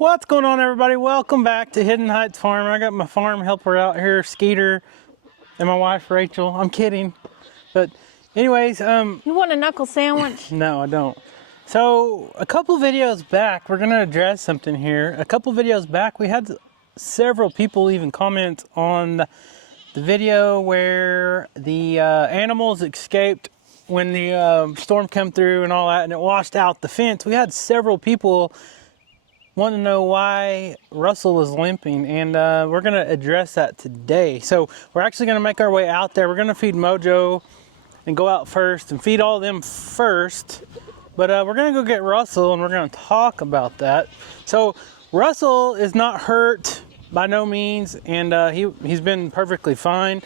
What's going on, everybody? Welcome back to Hidden Heights Farm. I got my farm helper out here, Skeeter, and my wife, Rachel. I'm kidding. But anyways, You want a knuckle sandwich? no, I don't. So a couple videos back, we're going to address something here. A couple videos back, we had several people even comment on the video where the animals escaped when the storm came through and all that, and it washed out the fence. We had several people want to know why Russell was limping, and we're going to address that today. So we're actually going to make our way out there. We're going to feed Mojo and go out first and feed all of them first, but we're going to go get Russell and we're going to talk about that. So Russell is not hurt by no means, and he's been perfectly fine,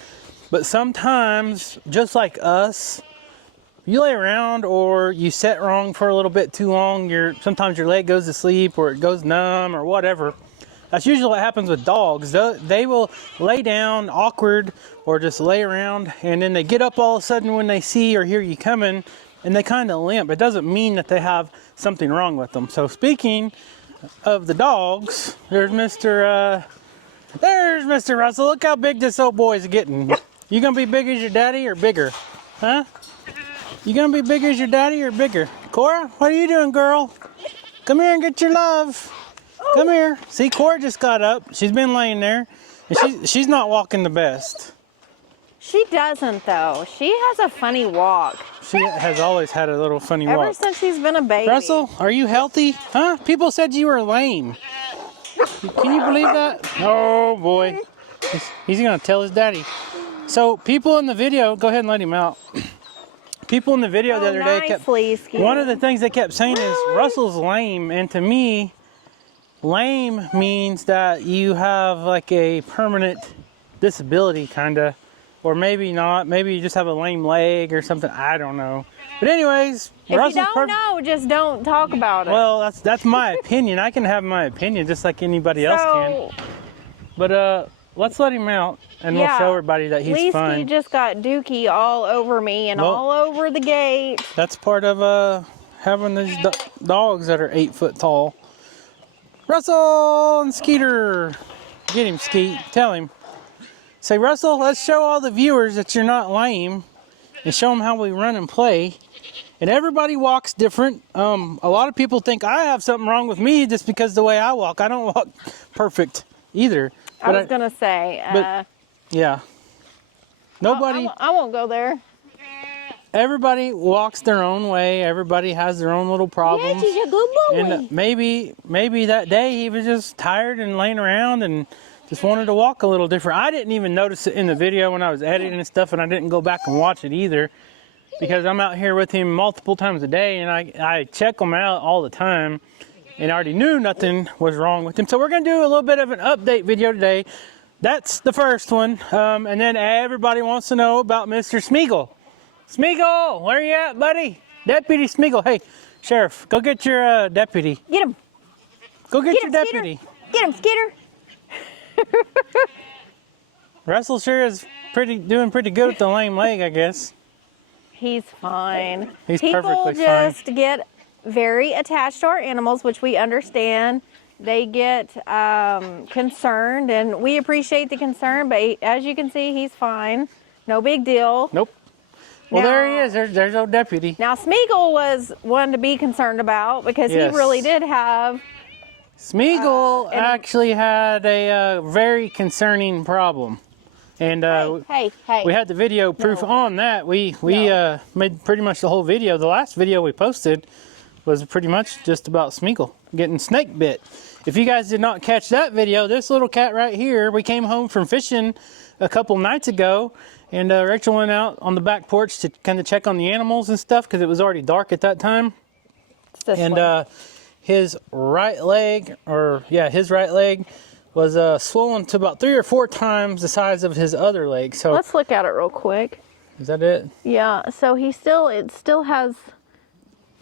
but sometimes, just like us, you lay around or you sit wrong for a little bit too long, sometimes your leg goes to sleep or it goes numb or whatever. That's usually what happens with dogs. They will lay down awkward or just lay around, and then they get up all of a sudden when they see or hear you coming, and they kind of limp. It doesn't mean that they have something wrong with them. So speaking of the dogs, there's Mr. Russell. Look how big this old boy is getting. You gonna be big as your daddy or bigger? Huh? You gonna be big as your daddy or bigger? Cora, what are you doing, girl? Come here and get your love. Come here. See, Cora just got up. She's been laying there, and she's not walking the best. She doesn't, though. She has a funny walk. She has always had a little funny walk. Ever since she's been a baby. Russell, are you healthy? Huh? People said you were lame. Can you believe that? Oh, boy. He's gonna tell his daddy. So, people in the video, go ahead and let him out. People in the video the other day kept, one of the things they kept saying is Russell's lame, and to me, lame means that you have like a permanent disability, kinda, or maybe not. Maybe you just have a lame leg or something. I don't know. But anyways, if Russell's you don't know, just don't talk about it. Well, that's my opinion. I can have my opinion just like anybody else can. But let's let him out, and we'll show everybody that he's fine. At least he just got dookie all over me and all over the gate. That's part of having these dogs that are 8 foot tall. Russell and Skeeter. Get him, Skeet. Tell him. Say, Russell, let's show all the viewers that you're not lame and show them how we run and play. And everybody walks different. A lot of people think I have something wrong with me just because of the way I walk. I don't walk perfect either. I was going to say. Yeah. Nobody. I won't go there. Everybody walks their own way. Everybody has their own little problems. Yeah, he's a good boy. And maybe that day he was just tired and laying around and just wanted to walk a little different. I didn't even notice it in the video when I was editing and stuff, and I didn't go back and watch it either because I'm out here with him multiple times a day, and I check him out all the time. And I already knew nothing was wrong with him. So we're going to do a little bit of an update video today. That's the first one. And then everybody wants to know about Mr. Smeagle. Smeagle, where you at, buddy? Deputy Smeagle. Hey, Sheriff, go get your deputy. Get him. Go get your deputy. Get him, Skeeter. Russell sure is doing pretty good with the lame leg, I guess. He's fine. He's perfectly fine. People just get very attached to our animals, which we understand. They get concerned, and we appreciate the concern, but as you can see, he's fine. No big deal. Nope. Well, now, there he is. There's our deputy. Now, Smeagle was one to be concerned about because he really did have... Smeagle actually had a very concerning problem. And we had the video proof on that. We made pretty much the whole video. The last video we posted was pretty much just about Smeagle getting snake bit. If you guys did not catch that video, this little cat right here, we came home from fishing a couple nights ago, and Rachel went out on the back porch to kind of check on the animals and stuff because it was already dark at that time. And his right leg was swollen to about 3 or 4 times the size of his other leg. So let's look at it real quick. Is that it? Yeah. So it still has.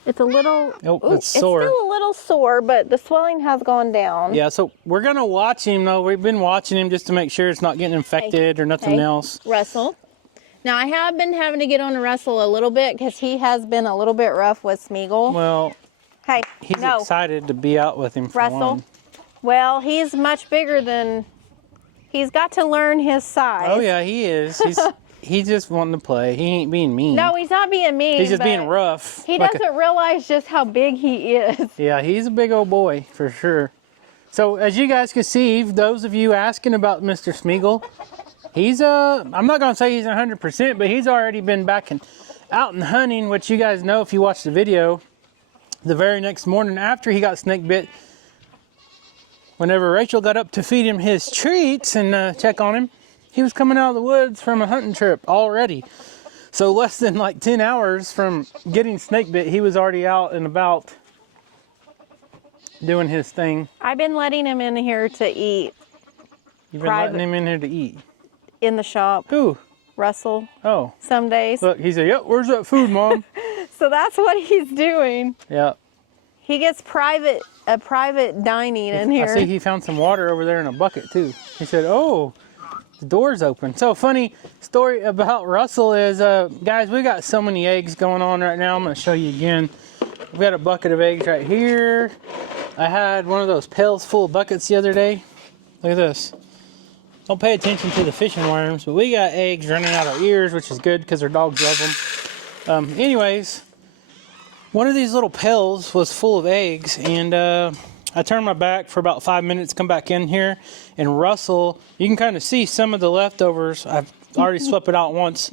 It's a little. Oh, it's sore. It's still a little sore, but the swelling has gone down. Yeah. So we're gonna watch him though. We've been watching him just to make sure it's not getting infected or nothing else. Russell. Now I have been having to get on to Russell a little bit because he has been a little bit rough with Smeagle. Well. Hey. He's excited to be out with him for Russell. one. Well, he's much bigger than... He's got to learn his size. Oh yeah, he is. He's just wanting to play. He ain't being mean. No, he's not being mean. He's just being rough. He doesn't realize just how big he is. Yeah, he's a big old boy for sure. So as you guys can see, those of you asking about Mr. Smeagle, he's I'm not gonna say he's 100%, but he's already been back out and hunting, which you guys know if you watch the video. The very next morning after he got snake bit, whenever Rachel got up to feed him his treats and check on him, he was coming out of the woods from a hunting trip already. So less than like 10 hours from getting snake bit, he was already out and about doing his thing. I've been letting him in here to eat. You've been letting him in here to eat? In the shop. Who? Russell. Oh. Some days. Look, he said, yep, where's that food, Mom? So that's what he's doing. Yeah. He gets private dining in here. I see he found some water over there in a bucket too. He said, oh, the door's open. So funny story about Russell is, guys, we got so many eggs going on right now. I'm going to show you again. We've got a bucket of eggs right here. I had one of those pails full of buckets the other day. Look at this. Don't pay attention to the fishing worms, but we got eggs running out our ears, which is good because our dogs love them. Anyways, one of these little pails was full of eggs, and I turned my back for about 5 minutes, come back in here, and Russell, you can kind of see some of the leftovers. I've already swept it out once.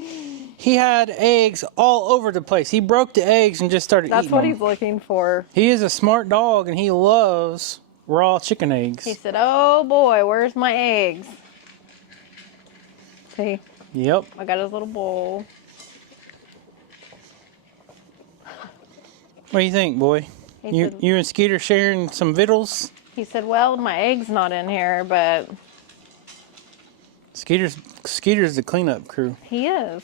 He had eggs all over the place. He broke the eggs and just started eating them. That's what he's looking for. He is a smart dog, and he loves raw chicken eggs. He said, oh boy, where's my eggs? See? Yep. I got his little bowl. What do you think, boy? You and Skeeter sharing some victuals? He said, well, my egg's not in here, but... Skeeter's the cleanup crew. He is.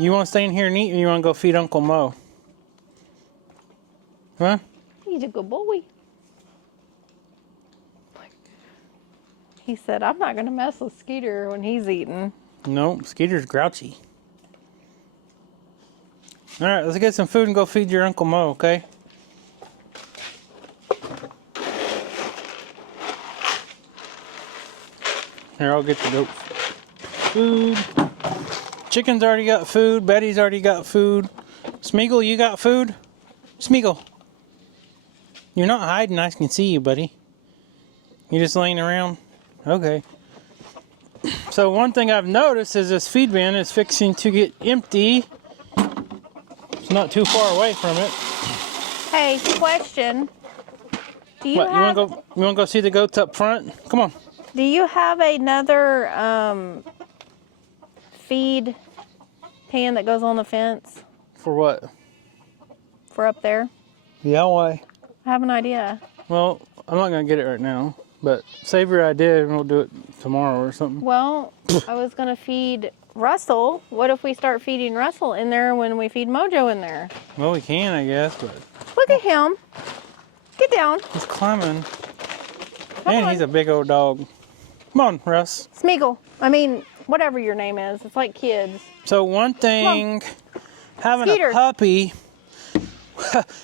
You want to stay in here and eat, or you want to go feed Uncle Mo? Huh? He's a good boy. He said, I'm not going to mess with Skeeter when he's eating. No, Skeeter's grouchy. All right, let's get some food and go feed your Uncle Mo, okay? Here, I'll get the goat food. Chicken's already got food. Betty's already got food. Smeagle, you got food? Smeagle. You're not hiding. I can see you, buddy. You just laying around? Okay. So one thing I've noticed is this feed bin is fixing to get empty. It's not too far away from it. Hey, question. Do you What, have... you want to go see the goats up front? Come on. Do you have another feed pan that goes on the fence For what? for up there? Yeah, why? I have an idea. Well, I'm not going to get it right now. But save your idea and we'll do it tomorrow or something. Well, I was going to feed Russell. What if we start feeding Russell in there when we feed Mojo in there? Well, we can, I guess, but... Look at him. Get down. He's climbing. Come And on. he's a big old dog. Come on, Russ. Smeagle. I mean, whatever your name is. It's like kids. So one thing, having Skeeter. a puppy...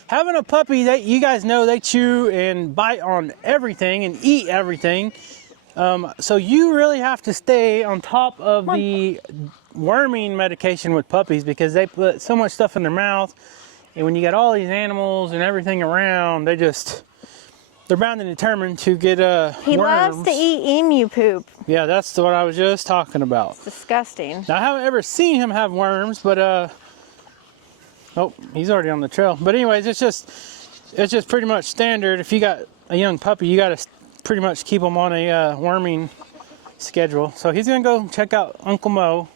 Having a puppy, you guys know they chew and bite on everything and eat everything. So you really have to stay on top of the worming medication with puppies because they put so much stuff in their mouth. And when you got all these animals and everything around, they're bound and determined to get He worms. loves to eat emu poop. Yeah, that's what I was just talking about. It's disgusting. Now, I haven't ever seen him have worms, but oh, he's already on the trail. But anyways, it's just pretty much standard. If you got a young puppy, you got to pretty much keep them on a worming schedule. So he's gonna go check out Uncle Mo.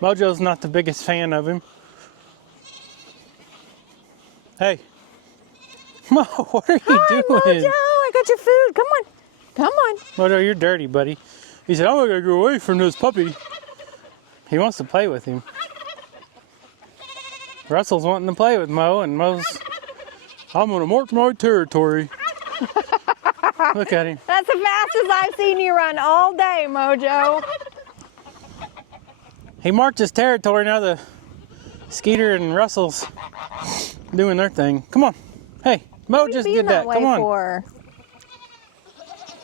Mojo's not the biggest fan of him. Hey, Mo, what are you doing? Mojo, I got your food. Come on. Come on. Mojo, you're dirty, buddy. He said, I'm gonna go away from this puppy. He wants to play with him. Russell's wanting to play with Mo, and Mo's, I'm gonna mark my territory. Look at him. That's the fastest I've seen you run all day, Mojo. He marked his territory. Now the Skeeter and Russell's doing their thing. Come on. Hey, Mo just did that. Come on. For?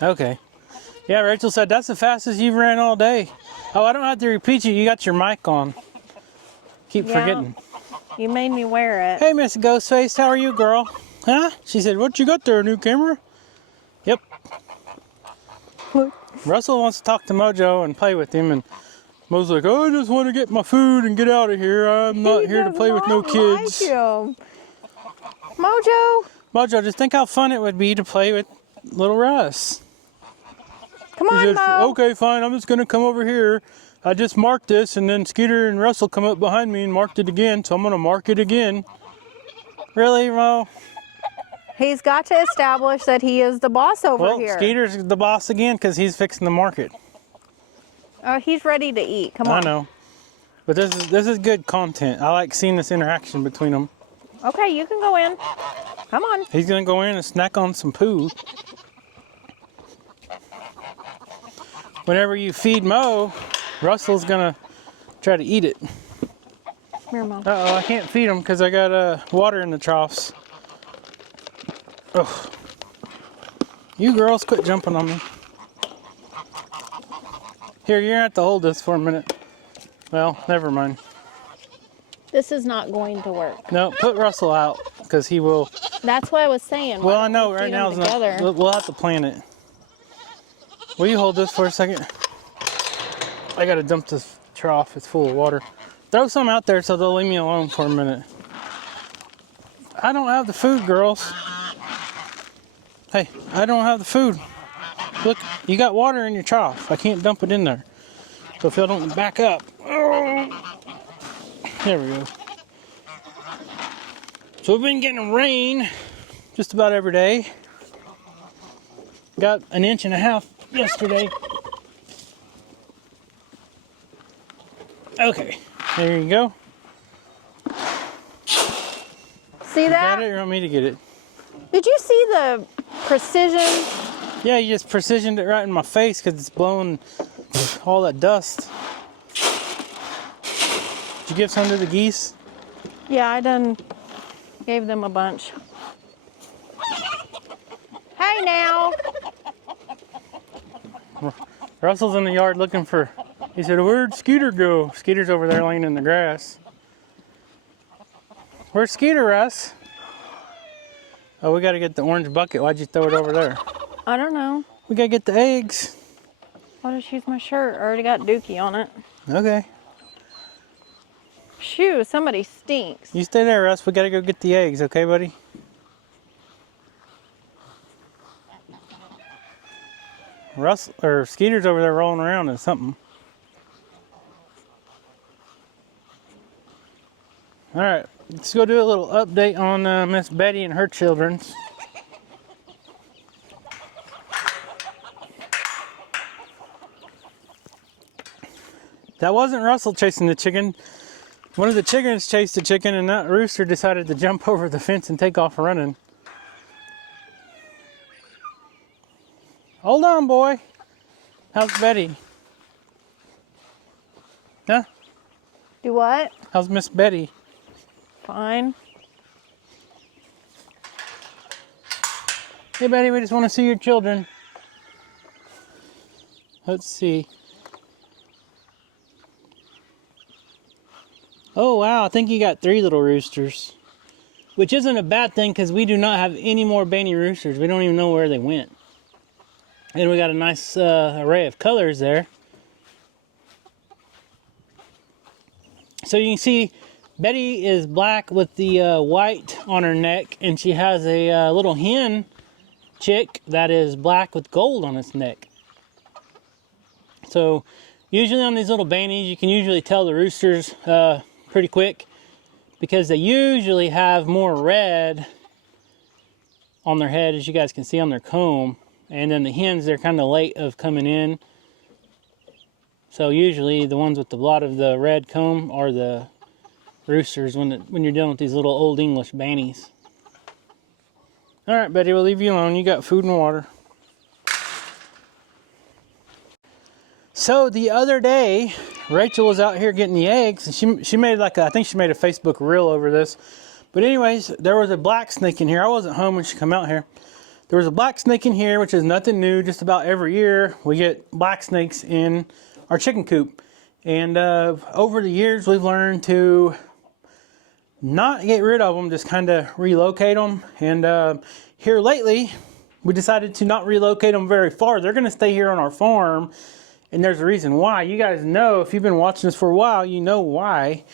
Okay. Yeah, Rachel said that's the fastest you've ran all day. Oh, I don't have to repeat you. You got your mic on. Keep forgetting. You made me wear it. Hey, Miss Ghostface, how are you, girl? Huh? She said, what you got there, a new camera? Yep. Look. Russell wants to talk to Mojo and play with him, and Mo's like, oh, I just want to get my food and get out of here. I'm not here to play with no kids. Like him. Mojo. Mojo, just think how fun it would be to play with little Russ. Come on, Mo. Okay, fine, I'm just going to come over here. I just marked this, and then Skeeter and Russell come up behind me and marked it again, so I'm going to mark it again. Really, Mo? He's got to establish that he is the boss over here. Well, Skeeter's the boss again because he's fixing the market. Oh, he's ready to eat. Come on. I know. But this is good content. I like seeing this interaction between them. Okay, you can go in. Come on. He's going to go in and snack on some poo. Whenever you feed Mo, Russell's going to try to eat it. Here, Mom. Uh-oh, I can't feed him because I got water in the troughs. Ugh. You girls, quit jumping on me. Here, you're going to have to hold this for a minute. Well, never mind. This is not going to work. No, put Russell out because he will. That's what I was saying. Well, I know right now it's not. We'll have to plan it. Will you hold this for a second? I got to dump this trough. It's full of water. Throw some out there so they'll leave me alone for a minute. I don't have the food, girls. Hey, I don't have the food. Look, you got water in your trough. I can't dump it in there. So if y'all don't back up. Oh, there we go. So we've been getting rain just about every day. Got an inch and a half yesterday. Okay, there you go. See You that? got it, or you want me to get it? Did you see the precision? Yeah, you just precisioned it right in my face because it's blowing all that dust. Did you give some to the geese? Yeah, I done gave them a bunch. Hey now! Russell's in the yard looking for, he said, where'd Skeeter go? Skeeter's over there laying in the grass. Where's Skeeter, Russ? Oh, we gotta get the orange bucket. Why'd you throw it over there? I don't know. We gotta get the eggs. I'll just use my shirt. I already got Dookie on it. Okay. Shoo, somebody stinks. You stay there, Russ. We gotta go get the eggs, okay, buddy? Russ or Skeeter's over there rolling around in something. All right, let's go do a little update on Miss Betty and her children's. That wasn't Russell chasing the chicken. One of the chickens chased the chicken, and that rooster decided to jump over the fence and take off running. Hold on, boy. How's Betty? Huh? Do what? How's Miss Betty? Fine. Hey, Betty, we just want to see your children. Let's see. Oh, wow, I think you got 3 little roosters. Which isn't a bad thing because we do not have any more Banny roosters. We don't even know where they went. And we got a nice array of colors there. So you can see Betty is black with the white on her neck, and she has a little hen chick that is black with gold on its neck. So usually on these little Bannies, you can usually tell the roosters pretty quick because they usually have more red on their head, as you guys can see on their comb. And then the hens, they're kind of late of coming in. So usually the ones with a lot of the red comb are the roosters when you're dealing with these little old English Bannies. All right, Betty, we'll leave you alone. You got food and water. So the other day, Rachel was out here getting the eggs, and she made like I think she made a Facebook reel over this. But anyways, there was a black snake in here. I wasn't home when she come out here. there was a black snake in here, which is nothing new. Just about every year we get black snakes in our chicken coop. And over the years, we've learned to not get rid of them, just kind of relocate them. And here lately, we decided to not relocate them very far. They're going to stay here on our farm. And there's a reason why. You guys know, if you've been watching this for a while, you know why.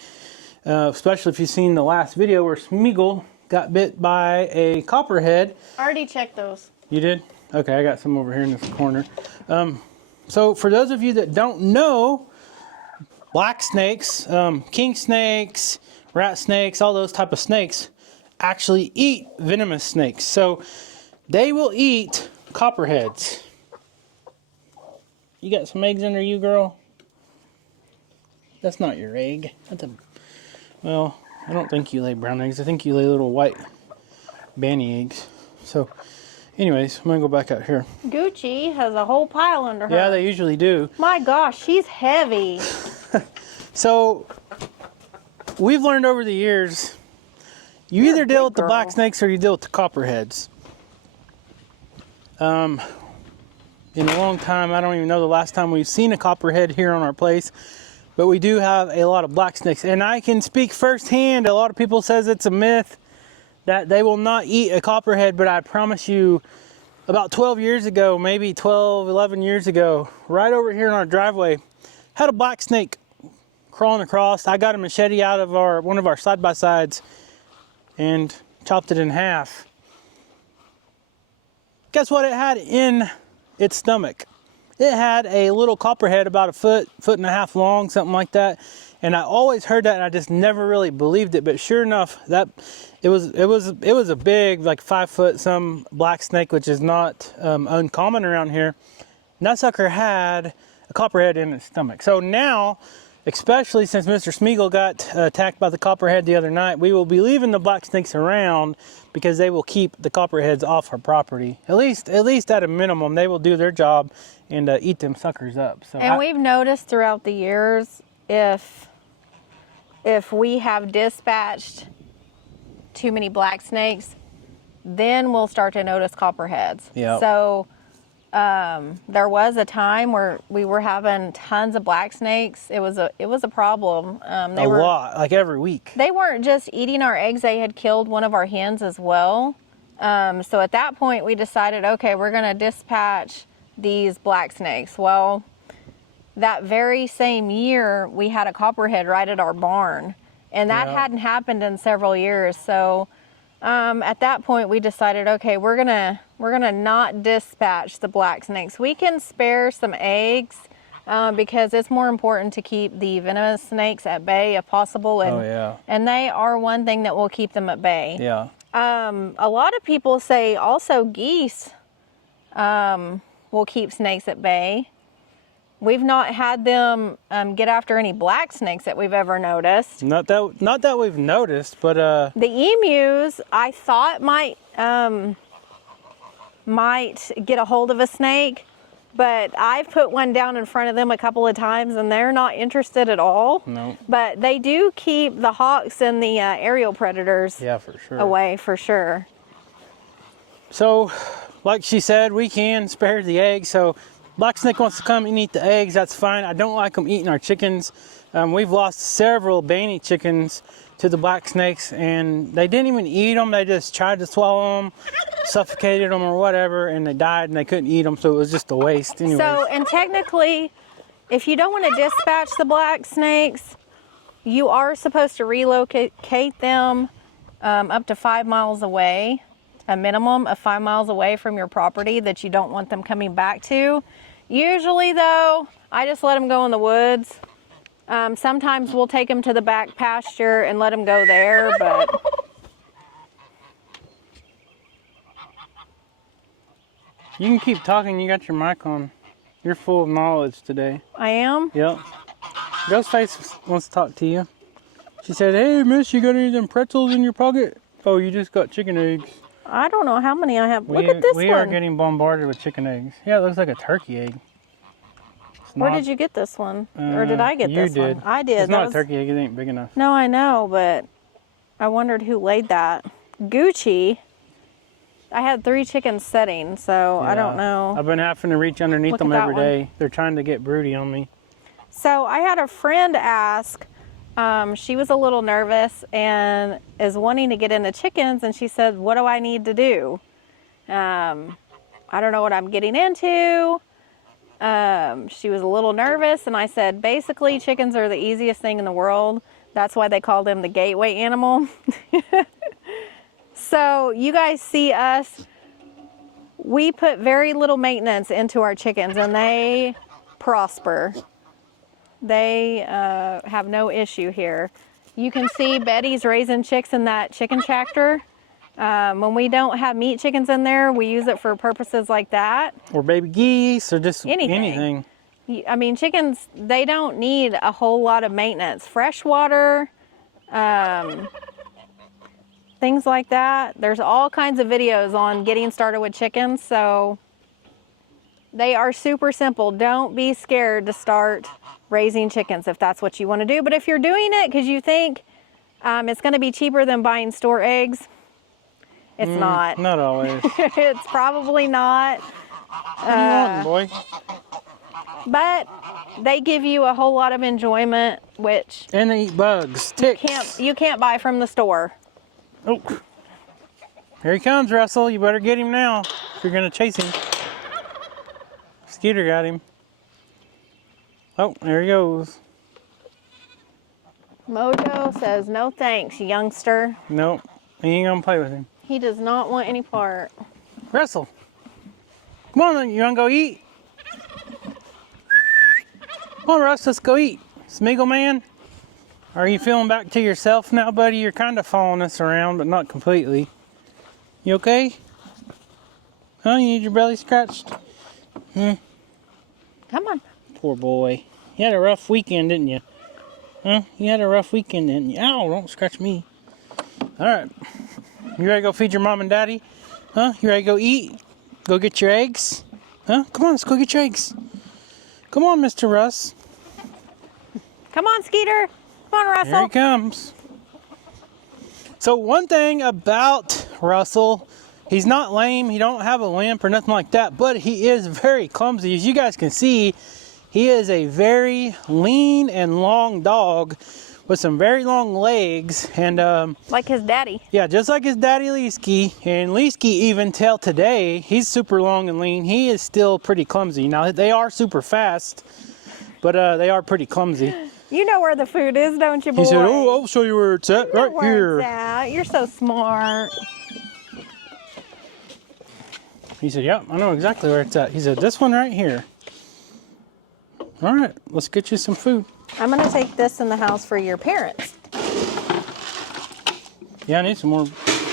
Especially if you've seen the last video where Smeagle got bit by a copperhead. I already checked those. You did? Okay, I got some over here in this corner. So for those of you that don't know, black snakes, king snakes, rat snakes, all those type of snakes actually eat venomous snakes. So they will eat copperheads. You got some eggs under you, girl? That's not your egg. That's a... Well, I don't think you lay brown eggs. I think you lay little white banny eggs. So, anyways, I'm going to go back out here. Gucci has a whole pile under her. Yeah, they usually do. My gosh, she's heavy. So, we've learned over the years, you either deal with the black snakes or you deal with the copperheads. In a long time, I don't even know the last time we've seen a copperhead here on our place. But we do have a lot of black snakes. And I can speak firsthand. A lot of people says it's a myth that they will not eat a copperhead. But I promise you, about 12 years ago, maybe 12, 11 years ago, right over here in our driveway, had a black snake crawling across. I got a machete out of one of our side-by-sides and chopped it in half. Guess what it had in its stomach? It had a little copperhead about a foot and a half long, something like that. And I always heard that and I just never really believed it. But sure enough, that it was a big, like 5 foot some black snake, which is not uncommon around here. And that sucker had a copperhead in its stomach. So now, especially since Mr. Smeagle got attacked by the copperhead the other night, we will be leaving the black snakes around because they will keep the copperheads off our property. At least at a minimum, they will do their job and eat them suckers up. So and we've noticed throughout the years, if we have dispatched too many black snakes, then we'll start to notice copperheads. Yep. So there was a time where we were having tons of black snakes. It was a problem. They were a lot, like every week. They weren't just eating our eggs; they had killed one of our hens as well. So at that point, we decided, okay, we're going to dispatch these black snakes. Well, that very same year, we had a copperhead right at our barn, and that hadn't happened in several years. So at that point, we decided, okay, we're gonna not dispatch the black snakes. We can spare some eggs because it's more important to keep the venomous snakes at bay if possible. And, and they are one thing that will keep them at bay. Yeah. A lot of people say also geese will keep snakes at bay. We've not had them get after any black snakes that we've ever noticed. Not that we've noticed, but the emus, I thought might get a hold of a snake, but I've put one down in front of them a couple of times and they're not interested at all. No. But they do keep the hawks and the aerial predators away for sure. So, like she said, we can spare the eggs. So, black snake wants to come and eat the eggs. That's fine. I don't like them eating our chickens. We've lost several banny chickens to the black snakes, and they didn't even eat them. They just tried to swallow them, suffocated them or whatever, and they died and they couldn't eat them. So it was just a waste anyway. So, and technically, if you don't want to dispatch the black snakes, you are supposed to relocate them up to 5 miles away. A minimum of 5 miles away from your property that you don't want them coming back to. Usually though, I just let them go in the woods. Sometimes we'll take them to the back pasture and let them go there, but you can keep talking, you got your mic on. You're full of knowledge today. I am? Yep. Ghostface wants to talk to you. She said, hey miss, you got any of them pretzels in your pocket? Oh, you just got chicken eggs. I don't know how many I have. Look at this one. We are getting bombarded with chicken eggs. Yeah, it looks like a turkey egg. Where did you get this one? Or did I get this one? I did. It's not a turkey egg. It ain't big enough. No, I know, but I wondered who laid that. Gucci I had 3 chickens setting, so I don't know. I've been having to reach underneath Look them at that every one. day. They're trying to get broody on me. So I had a friend ask, she was a little nervous and is wanting to get into chickens, and she said, what do I need to do? I don't know what I'm getting into. She was a little nervous, and I said, basically, chickens are the easiest thing in the world. That's why they call them the gateway animal. So you guys see us, we put very little maintenance into our chickens, and they prosper. They have no issue here. You can see Betty's raising chicks in that chicken tractor. When we don't have meat chickens in there, we use it for purposes like that. Or baby geese, or just Anything. I mean, chickens, they don't need a whole lot of maintenance. Fresh water, things like that. There's all kinds of videos on getting started with chickens, so they are super simple. Don't be scared to start raising chickens if that's what you want to do. But if you're doing it because you think it's going to be cheaper than buying store eggs, it's not. Not always. It's probably not. What do you want, boy? But they give you a whole lot of enjoyment, which And they eat bugs, ticks. you can't buy from the store. Oh, here he comes, Russell. You better get him now if you're gonna chase him. Skeeter got him. Oh, there he goes. Mojo says, no thanks, youngster. Nope, he ain't gonna play with him. He does not want any part. Russell, come on, then. You wanna go eat? Come on, Russ, let's go eat. Smeagle man, are you feeling back to yourself now, buddy? You're kind of following us around, but not completely. You okay? Huh? You need your belly scratched? Come on. Poor boy. You had a rough weekend, didn't you? Huh? You had a rough weekend, didn't you? Ow, don't scratch me. All right. You ready to go feed your mom and daddy? Huh? You ready to go eat? Go get your eggs? Huh? Come on, let's go get your eggs. Come on, Mr. Russ. Come on, Skeeter. Come on, Russell. Here he comes. So one thing about Russell, he's not lame. He don't have a limp or nothing like that, but he is very clumsy. As you guys can see, he is a very lean and long dog with some very long legs, and like his daddy. yeah, just like his daddy Leesky. And Leesky, even till today, he's super long and lean. He is still pretty clumsy. Now they are super fast, but they are pretty clumsy. You know where the food is, don't you, boy? He said, "Oh, I'll show you where it's at, right where here." It's at. You're so smart. He said, "Yep, I know exactly where it's at." He said, "This one right here." All right, let's get you some food. I'm going to take this in the house for your parents. Yeah, I need some more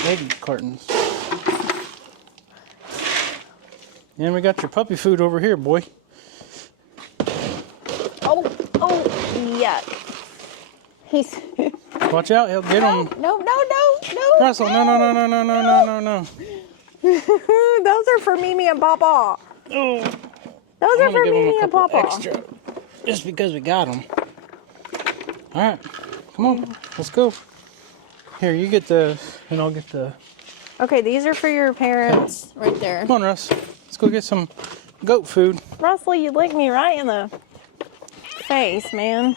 egg cartons. And we got your puppy food over here, boy. Oh, yuck. He's... Watch out, he'll get him. No. Russell, no. Those are for Mimi and Papa. Oh, Those are I'm for gonna give him Mimi a and couple Papa. extra, just because we got them. All right, come on, let's go. Here, you get the, and I'll get the. Okay, these are for your parents right there. Come on, Russ. Let's go get some goat food. Russell, you licked me right in the face, man.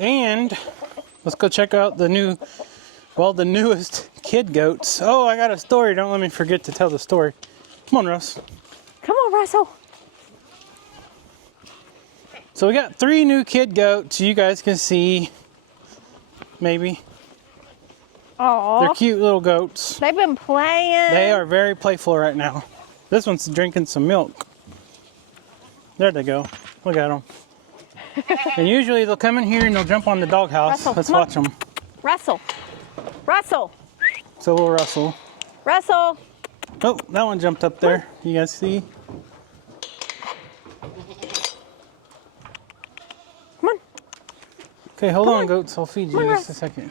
And let's go check out the newest kid goats. Oh, I got a story. Don't let me forget to tell the story. Come on, Russ. Come on, Russell. So we got 3 new kid goats. You guys can see, maybe. Aw. They're cute little goats. They've been playing. They are very playful right now. This one's drinking some milk. There they go. Look at them. And usually they'll come in here and they'll jump on the doghouse. Russell, Let's come on. watch them. Russell. So we'll Russell. Russell. Oh, that one jumped up there. You guys see? Come on. Okay, hold Come on, on. goats. I'll feed you Come in on, just a second.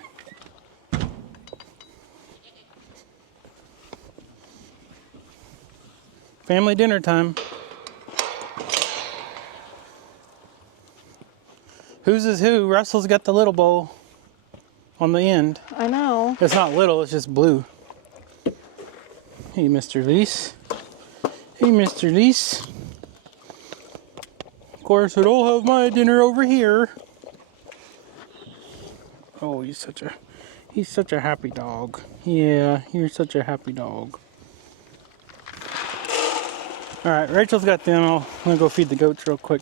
Family dinner time. Whose is who? Russell's got the little bowl on the end. I know. It's not little, it's just blue. Hey, Mr. Lease. Hey, Mr. Lease. Of course, I'll have my dinner over here. Oh, he's such a happy dog. Yeah, you're such a happy dog. All right, Rachel's got them. I'm gonna go feed the goats real quick.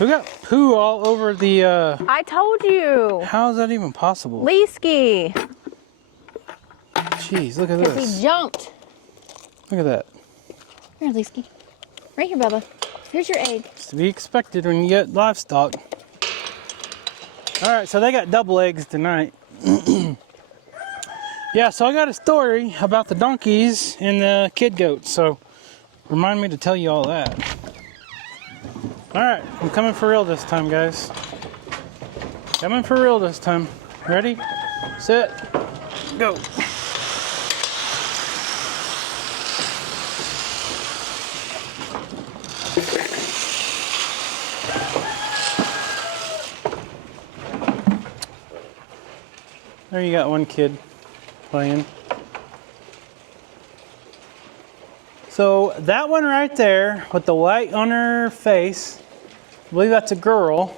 We got poo all over the, I told you. How is that even possible? Leesky. Jeez, look at Because this. he jumped. Look at that. Here, Leesky. Right here, Bubba. Here's your egg. It's to be expected when you get livestock. All right, so they got double eggs tonight. Yeah, so I got a story about the donkeys and the kid goats. So remind me to tell you all that. All right, I'm coming for real this time, guys. Coming for real this time. Ready, set, go. There you got one kid playing. So that one right there with the white on her face, I believe that's a girl.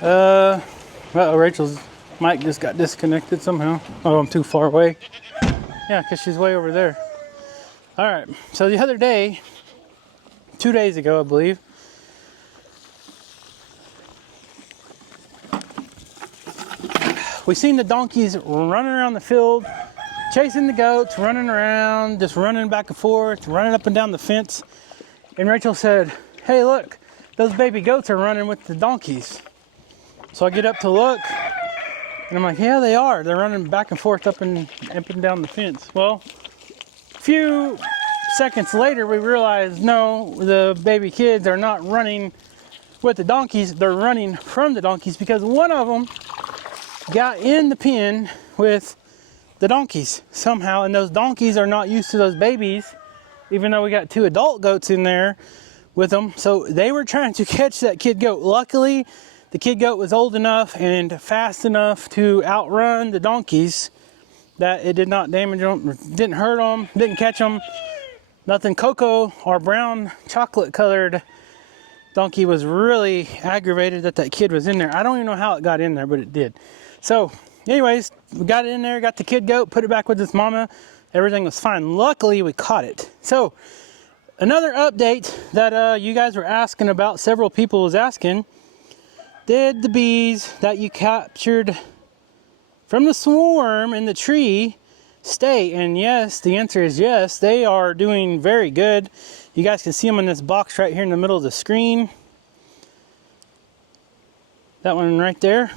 Uh-oh, Rachel's mic just got disconnected somehow. Oh, I'm too far away. Yeah, because she's way over there. All right, so the other day, 2 days ago, I believe, we seen the donkeys running around the field, chasing the goats, running around, just running back and forth, running up and down the fence. And Rachel said, hey, look, those baby goats are running with the donkeys. So I get up to look, and I'm like, yeah, they are. They're running back and forth up and down the fence. Well, a few seconds later, we realized, no, the baby kids are not running with the donkeys. They're running from the donkeys because one of them got in the pen with the donkeys somehow, and those donkeys are not used to those babies, even though we got 2 adult goats in there with them. So they were trying to catch that kid goat. Luckily, the kid goat was old enough and fast enough to outrun the donkeys that it did not damage them, didn't hurt them, didn't catch them. Nothing. Cocoa or brown chocolate colored donkey was really aggravated that that kid was in there. I don't even know how it got in there, but it did. So anyways, we got it in there, got the kid goat, put it back with its mama. Everything was fine. Luckily, we caught it. So another update that you guys were asking about, several people was asking, did the bees that you captured from the swarm in the tree stay? And yes, the answer is yes. They are doing very good. You guys can see them in this box right here in the middle of the screen. That one right there.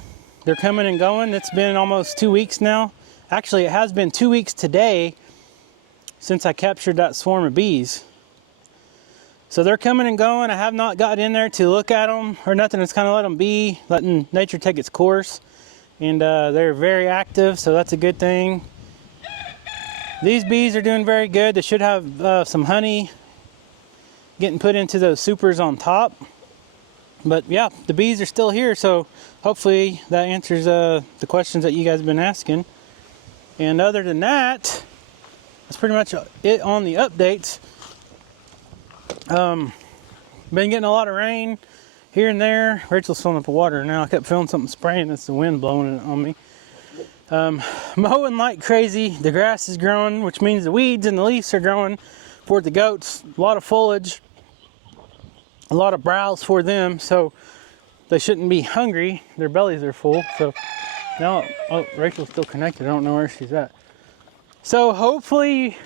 They're coming and going. It's been almost 2 weeks now. Actually, it has been 2 weeks today since I captured that swarm of bees. So they're coming and going. I have not got in there to look at them or nothing. It's kind of let them be, letting nature take its course. And they're very active, so that's a good thing. These bees are doing very good. They should have some honey getting put into those supers on top. But yeah, the bees are still here, so hopefully that answers the questions that you guys have been asking. And other than that, that's pretty much it on the updates. Been getting a lot of rain here and there. Rachel's filling up with water now. I kept feeling something spraying. It's the wind blowing it on me. Mowing like crazy. The grass is growing, which means the weeds and the leaves are growing for the goats. A lot of foliage, a lot of browse for them, so they shouldn't be hungry. Their bellies are full. So now, oh, Rachel's still connected. I don't know where she's at. So hopefully,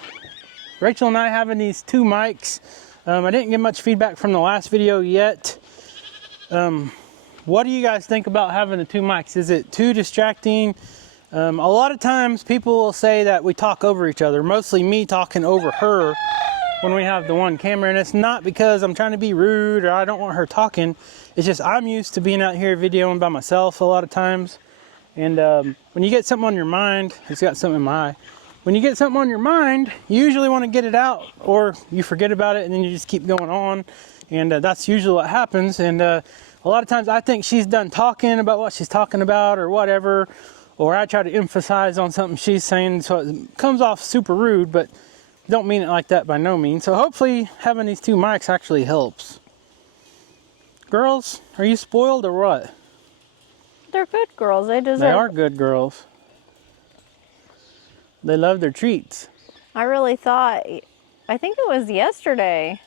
Rachel and I having these 2 mics. I didn't get much feedback from the last video yet. What do you guys think about having the 2 mics? Is it too distracting? A lot of times people will say that we talk over each other, mostly me talking over her when we have the one camera, and it's not because I'm trying to be rude or I don't want her talking. It's just I'm used to being out here videoing by myself a lot of times. And when you get something on your mind, it's got something in my eye. When you get something on your mind, you usually want to get it out, or you forget about it and then you just keep going on And that's usually what happens. And a lot of times I think she's done talking about what she's talking about or whatever, or I try to emphasize on something she's saying, so it comes off super rude, but don't mean it like that by no means. So hopefully having these two mics actually helps. Girls, are you spoiled or what? They're good girls. They deserve. They are good girls. They love their treats. I really thought, I think it was yesterday.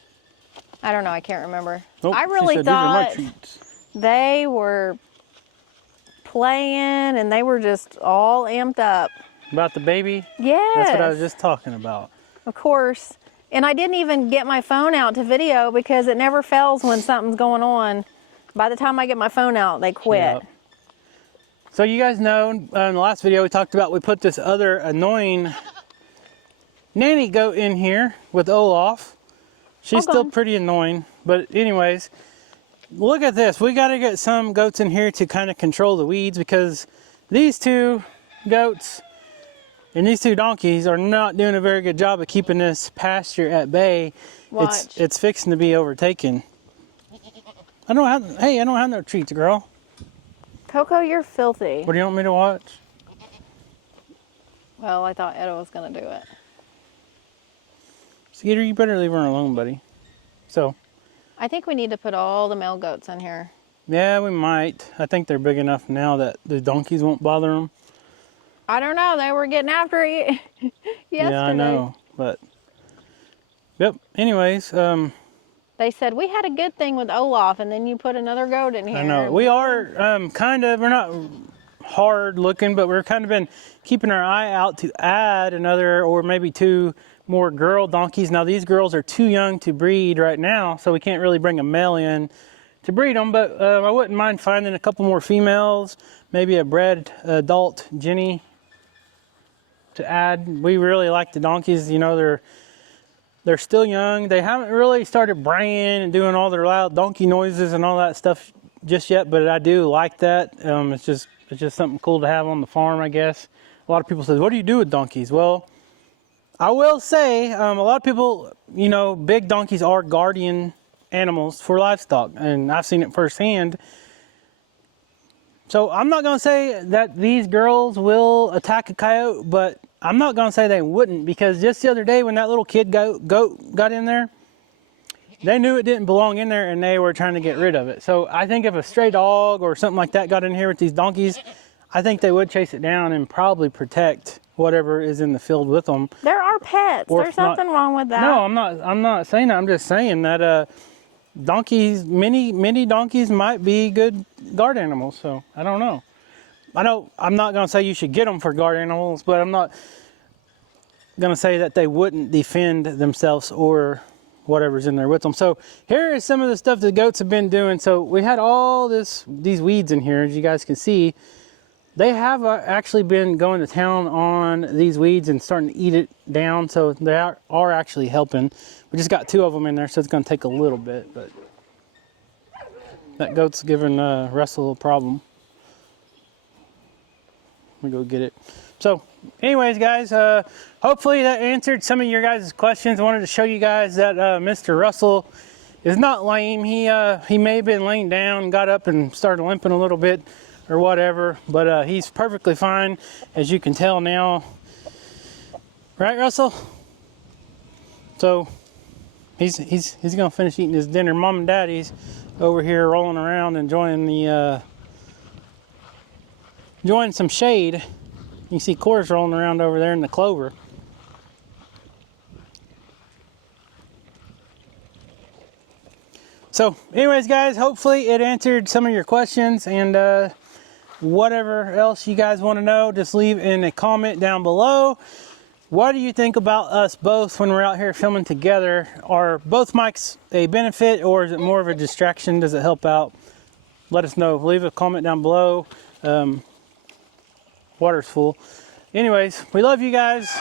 I don't know, I can't remember. Nope, I really she said, "These are my thought treats." they were playing and they were just all amped up. About the baby? Yes. That's what I was just talking about. Of course. And I didn't even get my phone out to video because it never fails when something's going on. By the time I get my phone out, they quit. Yep. So you guys know, in the last video we talked about, we put this other annoying nanny goat in here with Olaf. She's still pretty annoying, but anyways, look at this. We got to get some goats in here to kind of control the weeds, because these two goats and these two donkeys are not doing a very good job of keeping this pasture at bay. Watch. It's fixing to be overtaken. I don't have no treats, girl. Coco, you're filthy. What do you want me to watch? Well, I thought Edo was going to do it. Skeeter, you better leave her alone, buddy. So. I think we need to put all the male goats in here. Yeah, we might. I think they're big enough now that the donkeys won't bother them. I don't know. They were getting after it yesterday. Yeah, I know. But, yep. Anyways, they said, we had a good thing with Olaf, and then you put another goat in here. I know. We are we're not hard looking, but we're kind of been keeping our eye out to add another or maybe two more girl donkeys. Now, these girls are too young to breed right now, so we can't really bring a male in to breed them, but I wouldn't mind finding a couple more females, maybe a bred adult Jenny to add. We really like the donkeys. You know, they're still young. They haven't really started braying and doing all their loud donkey noises and all that stuff just yet, but I do like that. It's just something cool to have on the farm, I guess. A lot of people say, what do you do with donkeys? Well, I will say, a lot of people, you know, big donkeys are guardian animals for livestock, and I've seen it firsthand. So I'm not going to say that these girls will attack a coyote, but I'm not going to say they wouldn't, because just the other day when that little kid goat got in there, they knew it didn't belong in there and they were trying to get rid of it. So I think if a stray dog or something like that got in here with these donkeys, I think they would chase it down and probably protect whatever is in the field with them. There are pets. There's nothing wrong with that. No, I'm not saying that. I'm just saying that donkeys, many donkeys might be good guard animals. So I don't know. I'm not going to say you should get them for guard animals, but I'm not going to say that they wouldn't defend themselves or whatever's in there with them. So here is some of the stuff the goats have been doing. So we had all these weeds in here, as you guys can see. They have actually been going to town on these weeds and starting to eat it down. So they are actually helping. We just got 2 of them in there, so it's going to take a little bit. But that goat's giving Russell a problem. Let me go get it. So anyways, guys, hopefully that answered some of your guys' questions. I wanted to show you guys that Mr. Russell is not lame. He may have been laying down, got up and started limping a little bit or whatever, but he's perfectly fine, as you can tell now. Right, Russell? So he's gonna finish eating his dinner. Mom and Daddy's over here rolling around enjoying some shade. You can see Cora's rolling around over there in the clover. So anyways, guys, hopefully it answered some of your questions, and whatever else you guys want to know, just leave in a comment down below. What do you think about us both when we're out here filming together? Are both mics a benefit, or is it more of a distraction? Does it help out? Let us know. Leave a comment down below. Water's full. Anyways, we love you guys.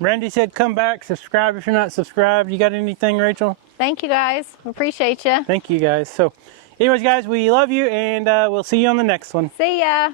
Randy said come back, subscribe if you're not subscribed. You got anything, Rachel? Thank you, guys. Appreciate you. Thank you, guys. So anyways, guys, we love you, and we'll see you on the next one. See ya.